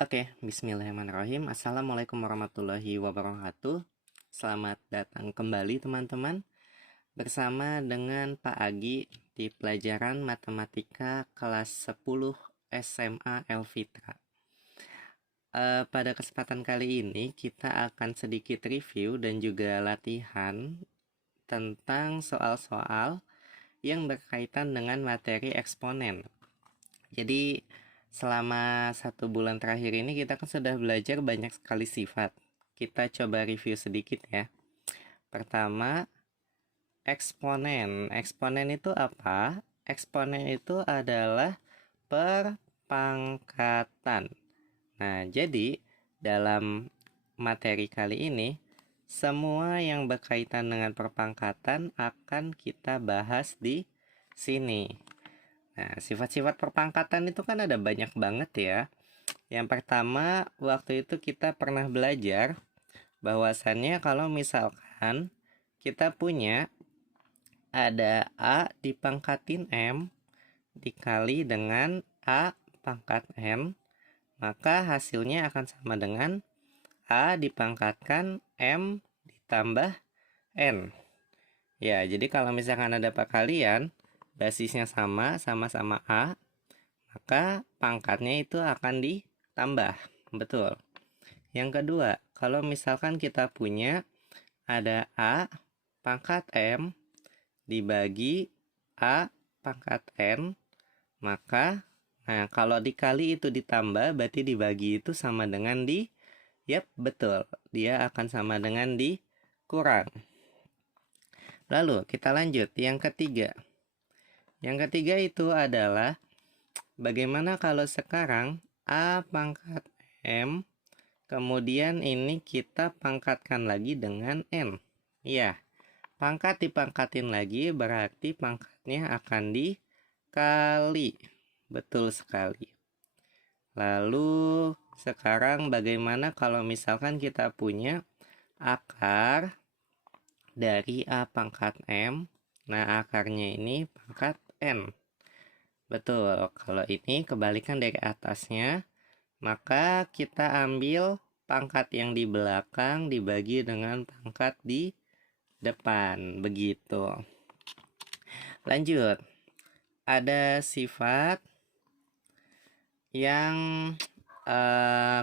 Oke, bismillahirrahmanirrahim. Assalamualaikum warahmatullahi wabarakatuh. Selamat datang kembali teman-teman bersama dengan Pak Agi di pelajaran Matematika kelas 10 SMA Elfitra. Pada kesempatan kali ini kita akan sedikit review dan juga latihan tentang soal-soal yang berkaitan dengan materi eksponen. Jadi selama 1 bulan terakhir ini kita kan sudah belajar banyak sekali sifat. Kita coba review sedikit ya. Pertama, eksponen. Eksponen itu apa? Eksponen itu adalah perpangkatan. Nah, jadi dalam materi kali ini, semua yang berkaitan dengan perpangkatan akan kita bahas di sini. Nah, sifat-sifat perpangkatan itu kan ada banyak banget ya. Yang pertama, waktu itu kita pernah belajar bahwasannya kalau misalkan kita punya ada A dipangkatin M dikali dengan A pangkat M, maka hasilnya akan sama dengan A dipangkatkan M ditambah N. Ya, jadi kalau misalkan ada perkalian, basisnya sama-sama A, maka pangkatnya itu akan ditambah. Betul. Yang kedua, kalau misalkan kita punya ada A pangkat M dibagi A pangkat N, maka kalau dikali itu ditambah, berarti dibagi itu sama dengan Yap, betul. Dia akan sama dengan dikurang. Lalu kita lanjut yang ketiga. Yang ketiga itu adalah bagaimana kalau sekarang A pangkat M, kemudian ini kita pangkatkan lagi dengan N. Ya, pangkat dipangkatin lagi berarti pangkatnya akan dikali. Betul sekali. Lalu sekarang bagaimana kalau misalkan kita punya akar dari A pangkat M. Nah, akarnya ini pangkat N. Betul, kalau ini kebalikan dari atasnya, maka kita ambil pangkat yang di belakang dibagi dengan pangkat di depan. Begitu. Lanjut. Ada sifat yang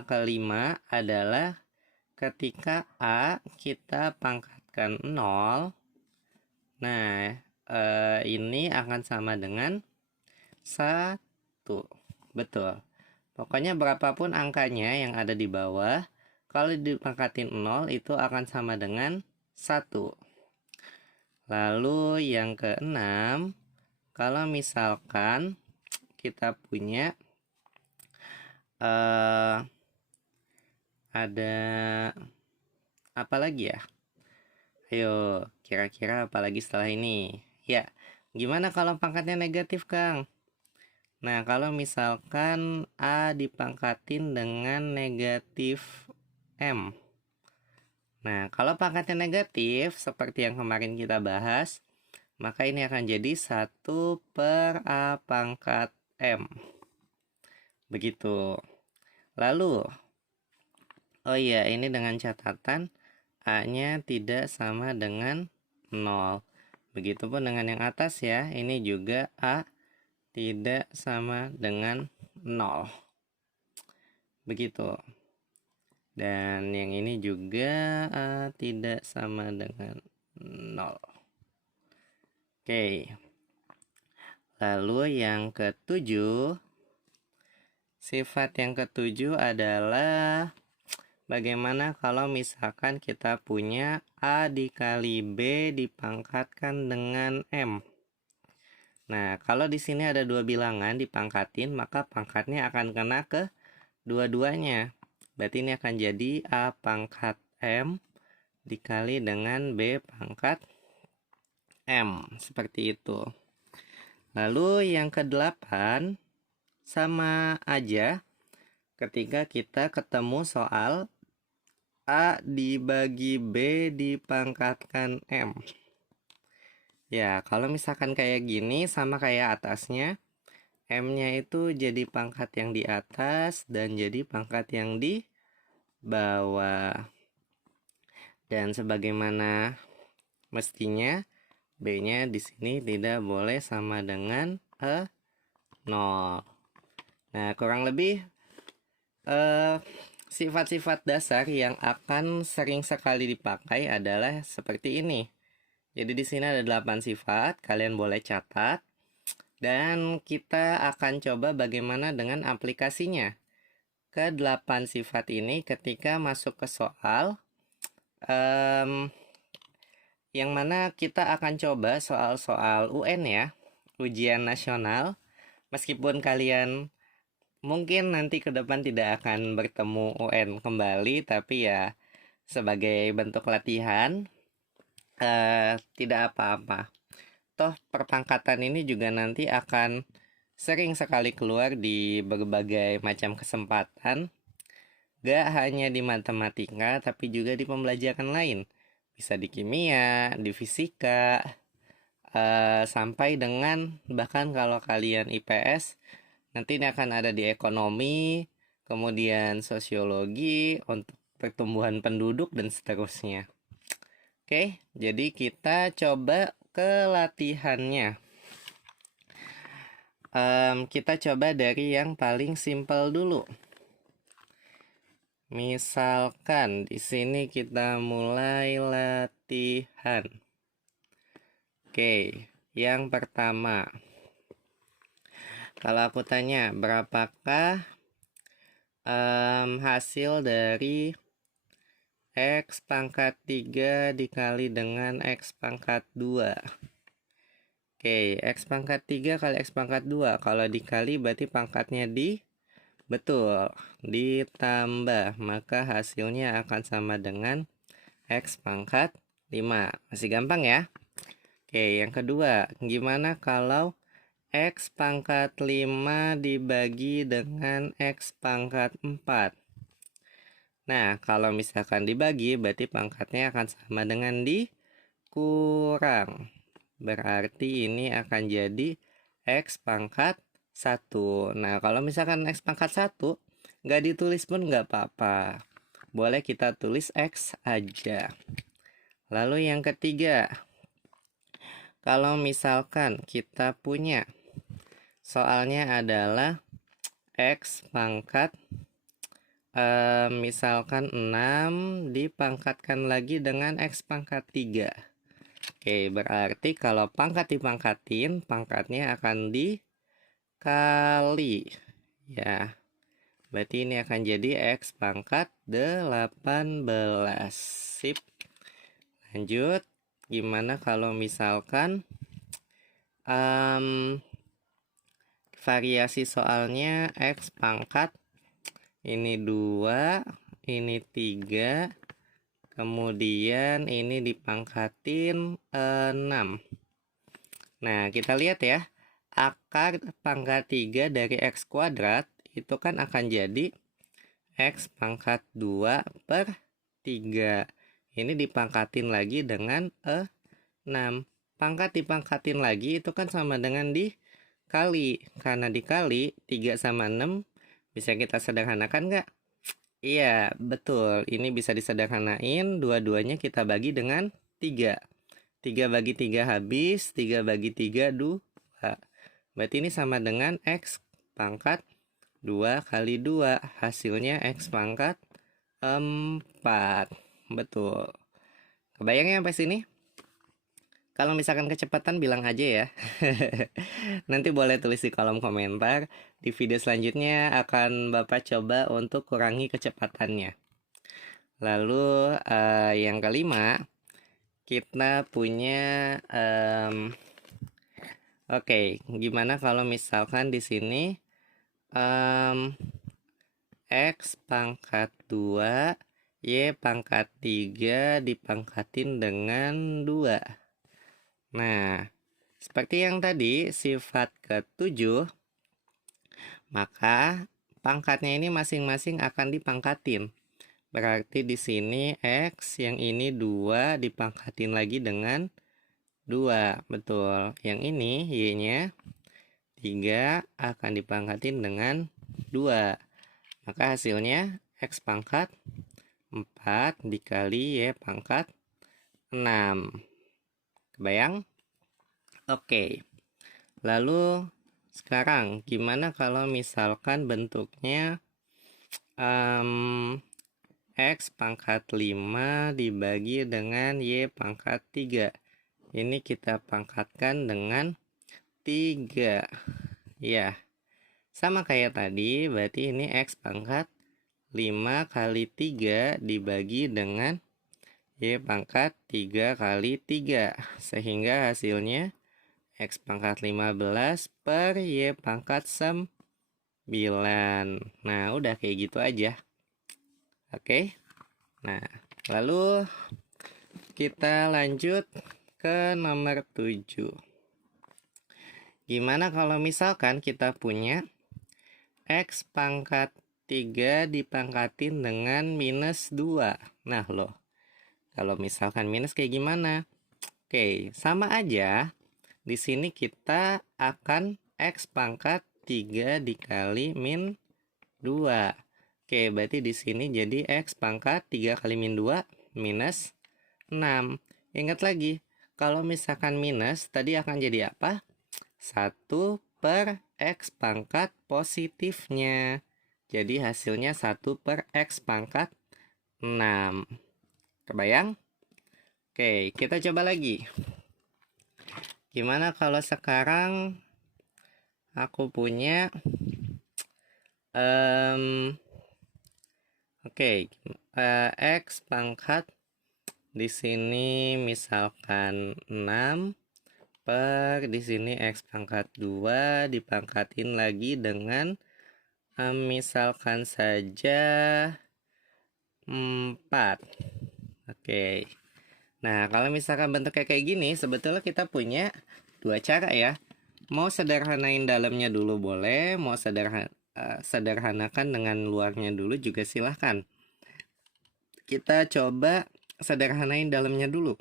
kelima adalah ketika A kita pangkatkan 0. Nah, ini akan sama dengan 1. Betul. Pokoknya berapapun angkanya yang ada di bawah, kalau dipangkatin 0 itu akan sama dengan 1. Lalu yang keenam, kalau misalkan kita punya ada apa lagi ya? Ayo, kira-kira apa lagi setelah ini? Ya, gimana kalau pangkatnya negatif, Kang? Nah, kalau misalkan A dipangkatin dengan negatif M. Nah, kalau pangkatnya negatif, seperti yang kemarin kita bahas, maka ini akan jadi 1 per A pangkat M. Begitu. Lalu, oh iya, ini dengan catatan A-nya tidak sama dengan 0. Begitupun dengan yang atas ya, ini juga A tidak sama dengan 0. Begitu. Dan yang ini juga A tidak sama dengan 0. Oke. Lalu yang ketujuh, sifat yang ketujuh adalah bagaimana kalau misalkan kita punya A dikali B dipangkatkan dengan M. Nah, kalau di sini ada dua bilangan dipangkatin, maka pangkatnya akan kena ke dua-duanya. Berarti ini akan jadi A pangkat M dikali dengan B pangkat M. Seperti itu. Lalu yang kedelapan, sama aja ketika kita ketemu soal A dibagi B dipangkatkan M. Ya, kalau misalkan kayak gini sama kayak atasnya, M-nya itu jadi pangkat yang di atas dan jadi pangkat yang di bawah. Dan sebagaimana mestinya, B-nya di sini tidak boleh sama dengan 0. Nah, kurang lebih sifat-sifat dasar yang akan sering sekali dipakai adalah seperti ini. Jadi di sini ada 8 sifat, kalian boleh catat. Dan kita akan coba bagaimana dengan aplikasinya. Ke-8 sifat ini ketika masuk ke soal, yang mana kita akan coba soal-soal UN ya, ujian nasional. Meskipun kalian mungkin nanti ke depan tidak akan bertemu UN kembali, tapi ya sebagai bentuk latihan, tidak apa-apa. Toh perpangkatan ini juga nanti akan sering sekali keluar di berbagai macam kesempatan. Gak hanya di matematika, tapi juga di pembelajaran lain. Bisa di kimia, di fisika, sampai dengan bahkan kalau kalian IPS, nanti ini akan ada di ekonomi, kemudian sosiologi, untuk pertumbuhan penduduk, dan seterusnya. Oke, jadi kita coba ke latihannya. Kita coba dari yang paling simpel dulu. Misalkan di sini kita mulai latihan. Oke, yang pertama. Kalau aku tanya, berapakah hasil dari X pangkat 3 dikali dengan X pangkat 2? Oke, X pangkat 3 kali X pangkat 2. Kalau dikali berarti pangkatnya betul, ditambah. Maka hasilnya akan sama dengan X pangkat 5. Masih gampang ya? Oke, yang kedua. Gimana kalau X pangkat 5 dibagi dengan X pangkat 4? Nah, kalau misalkan dibagi, berarti pangkatnya akan sama dengan dikurang. Berarti ini akan jadi X pangkat 1. Nah, kalau misalkan X pangkat 1, nggak ditulis pun nggak apa-apa. Boleh kita tulis X aja. Lalu yang ketiga, kalau misalkan kita punya soalnya adalah X pangkat misalkan 6 dipangkatkan lagi dengan X pangkat 3. Oke, berarti kalau pangkat dipangkatin, pangkatnya akan dikali. Ya, berarti ini akan jadi X pangkat 18. Sip. Lanjut, gimana kalau misalkan variasi soalnya X pangkat ini 2, ini 3, kemudian ini dipangkatin 6. Nah, kita lihat ya. Akar pangkat 3 dari X kuadrat itu kan akan jadi X pangkat 2 per 3. Ini dipangkatin lagi dengan 6. Pangkat dipangkatin lagi itu kan sama dengan dikali. Karena dikali 3 sama 6 bisa kita sederhanakan nggak? Iya, betul. Ini bisa disederhanain. Dua-duanya kita bagi dengan 3. 3 bagi 3 habis. 3 bagi 3, 2. Berarti ini sama dengan X pangkat 2 kali 2. Hasilnya X pangkat 4. Betul. Kebayang ya sampai sini? Kalau misalkan kecepatan bilang aja ya. Nanti boleh tulis di kolom komentar. Di video selanjutnya akan Bapak coba untuk kurangi kecepatannya. Lalu yang kelima, kita punya oke, gimana kalau misalkan di sini X pangkat 2 Y pangkat 3 dipangkatin dengan 2. Nah, seperti yang tadi, sifat ke-7, maka pangkatnya ini masing-masing akan dipangkatin. Berarti di sini X yang ini 2 dipangkatin lagi dengan 2. Betul. Yang ini Y-nya 3 akan dipangkatin dengan 2. Maka hasilnya X pangkat 4 dikali Y pangkat 6. Kebayang? Oke. Lalu sekarang gimana kalau misalkan bentuknya X pangkat 5 dibagi dengan Y pangkat 3. Ini kita pangkatkan dengan 3. Ya, sama kayak tadi, berarti ini X pangkat 5 kali 3 dibagi dengan Y pangkat 3 kali 3. Sehingga hasilnya X pangkat 15 per Y pangkat 9. Nah, udah kayak gitu aja. Oke. Nah, lalu kita lanjut ke nomor 7. Gimana kalau misalkan kita punya X pangkat 3 dipangkatin dengan minus 2. Nah, loh. Kalau misalkan minus kayak gimana? Oke, sama aja. Di sini kita akan X pangkat 3 dikali min 2. Oke, berarti di sini jadi X pangkat 3 kali min 2 minus 6. Ingat lagi, kalau misalkan minus, tadi akan jadi apa? 1 per X pangkat positifnya. Jadi hasilnya 1 per X pangkat 6. Kebayang? Oke, kita coba lagi. Gimana kalau sekarang aku punya X pangkat di sini misalkan 6 per di sini X pangkat 2 dipangkatin lagi dengan misalkan saja 4. Oke. Nah, kalau misalkan bentuknya kayak gini, sebetulnya kita punya dua cara ya. Mau sederhanain dalamnya dulu boleh, mau sederhanakan dengan luarnya dulu juga silahkan. Kita coba sederhanain dalamnya dulu.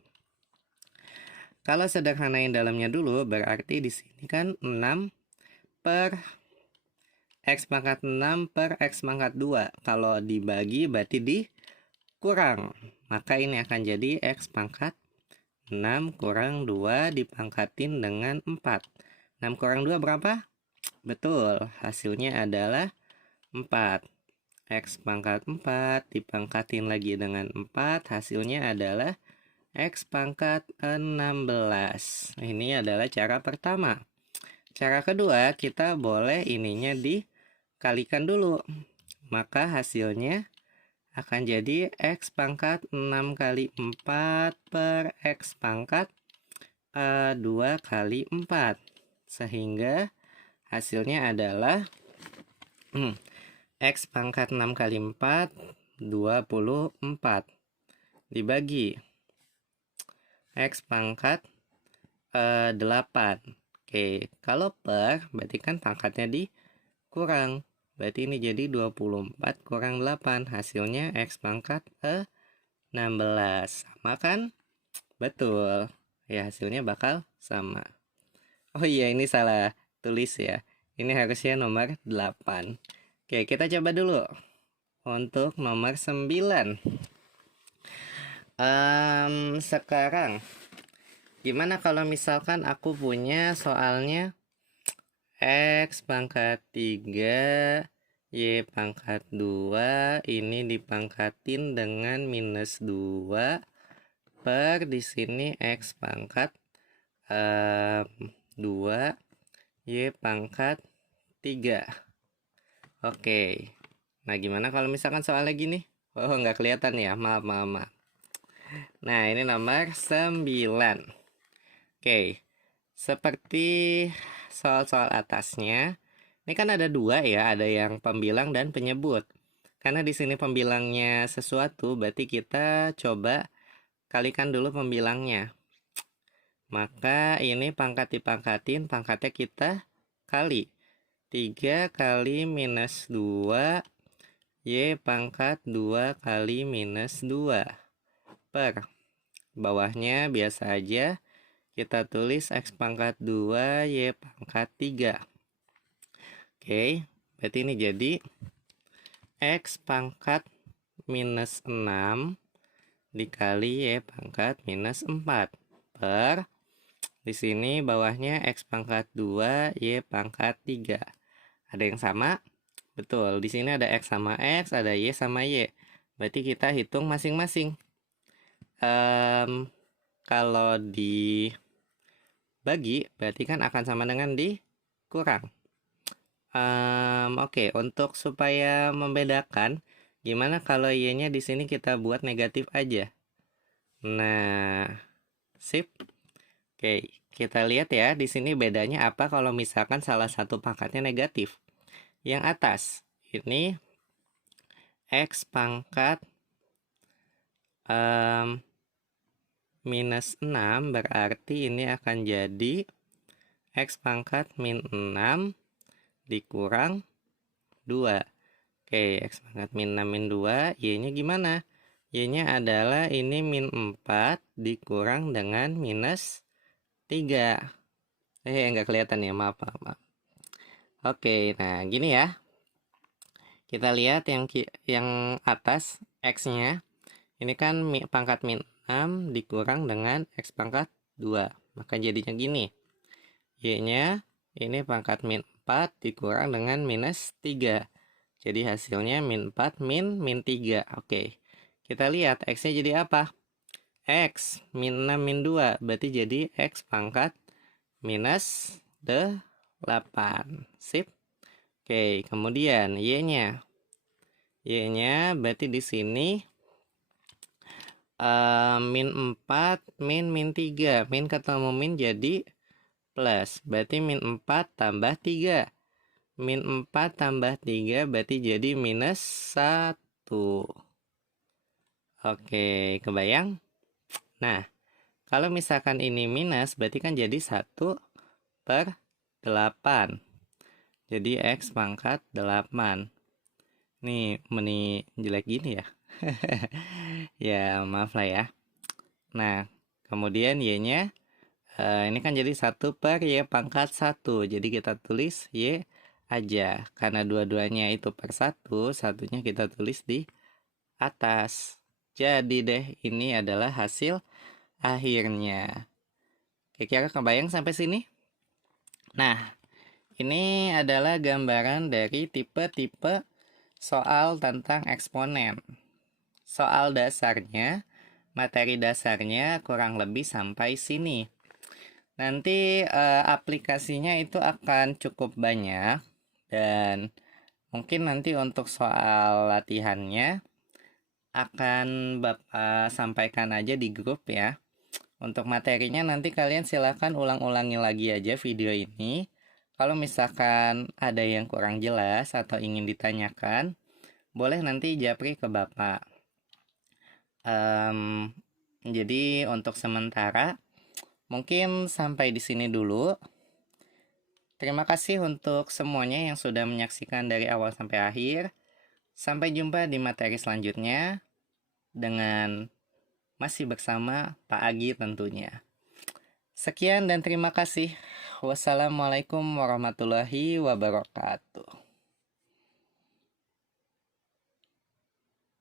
Kalau sederhanain dalamnya dulu, berarti di sini kan 6 per X pangkat 6 per X pangkat 2. Kalau dibagi berarti dikurang. Maka ini akan jadi X pangkat 6 kurang 2 dipangkatin dengan 4. 6 kurang 2 berapa? Betul, hasilnya adalah 4. X pangkat 4 dipangkatin lagi dengan 4, hasilnya adalah X pangkat 16. Ini adalah cara pertama. Cara kedua, kita boleh ininya dikalikan dulu. Maka hasilnya akan jadi X pangkat 6 kali 4 per X pangkat 2 kali 4. Sehingga hasilnya adalah X pangkat 6 kali 4, 24. Dibagi X pangkat 8. Oke, kalau per, berarti kan pangkatnya dikurang. Berarti ini jadi 24 kurang 8. Hasilnya X pangkat 16. Sama kan? Betul. Ya, hasilnya bakal sama. Oh iya, ini salah tulis ya. Ini harusnya nomor 8. Oke, kita coba dulu. Untuk nomor 9. Sekarang, gimana kalau misalkan aku punya soalnya X pangkat 3, Y pangkat 2, ini dipangkatin dengan minus 2, per di sini X pangkat 2, Y pangkat 3. Oke. Nah, gimana kalau misalkan soalnya gini? Oh, nggak kelihatan ya. Maaf. Nah, ini nomor 9. Oke. Seperti soal-soal atasnya, ini kan ada dua ya, ada yang pembilang dan penyebut. Karena di sini pembilangnya sesuatu, berarti kita coba kalikan dulu pembilangnya. Maka ini pangkat dipangkatin, pangkatnya kita kali. 3 kali minus 2, Y pangkat 2 kali minus 2. Per bawahnya biasa aja, kita tulis X pangkat 2, Y pangkat 3. Oke, berarti ini jadi X pangkat minus 6 dikali Y pangkat minus 4 per, di sini bawahnya X pangkat 2 Y pangkat 3. Ada yang sama? Betul, di sini ada X sama X, ada Y sama Y. Berarti kita hitung masing-masing. Kalau dibagi, berarti kan akan sama dengan dikurang. Oke, untuk supaya membedakan, gimana kalau Y-nya di sini kita buat negatif aja? Nah, sip. Oke, kita lihat ya, di sini bedanya apa kalau misalkan salah satu pangkatnya negatif. Yang atas, ini X pangkat minus 6, berarti ini akan jadi X pangkat min 6 dikurang 2. Oke, X pangkat min 6 min 2, Y-nya gimana? Y-nya adalah ini min 4 dikurang dengan minus 3. Nggak kelihatan ya, maaf. Oke, nah gini ya. Kita lihat yang atas, X-nya. Ini kan pangkat min 6 dikurang dengan X pangkat 2. Maka jadinya gini. Y-nya ini pangkat min 4 dikurang dengan minus 3. Jadi hasilnya min 4 min 3. Oke. Kita lihat X-nya jadi apa? X min 6 min 2. Berarti jadi X pangkat minus 8. Sip. Oke, kemudian Y-nya. Y-nya berarti di sini min 4 min 3. Min ketemu min jadi plus. Berarti min 4 tambah 3. Min 4 tambah 3 berarti jadi minus 1. Oke, kebayang? Nah, kalau misalkan ini minus, berarti kan jadi 1 per 8. Jadi X pangkat 8. Nih, jelek gini ya. Ya, maaf lah ya. Nah, kemudian Y-nya, ini kan jadi 1 per Y pangkat 1. Jadi kita tulis Y aja. Karena dua-duanya itu per 1, satunya kita tulis di atas. Jadi deh, ini adalah hasil akhirnya. Kira-kira kebayang sampai sini? Nah, ini adalah gambaran dari tipe-tipe soal tentang eksponen. Soal dasarnya, materi dasarnya kurang lebih sampai sini. Nanti aplikasinya itu akan cukup banyak. Dan mungkin nanti untuk soal latihannya akan Bapak sampaikan aja di grup ya. Untuk materinya nanti kalian silahkan ulang-ulangi lagi aja video ini. Kalau misalkan ada yang kurang jelas atau ingin ditanyakan, boleh nanti japri ke Bapak. Jadi untuk sementara mungkin sampai di sini dulu. Terima kasih untuk semuanya yang sudah menyaksikan dari awal sampai akhir. Sampai jumpa di materi selanjutnya dengan masih bersama Pak Agi tentunya. Sekian dan terima kasih. Wassalamualaikum warahmatullahi wabarakatuh.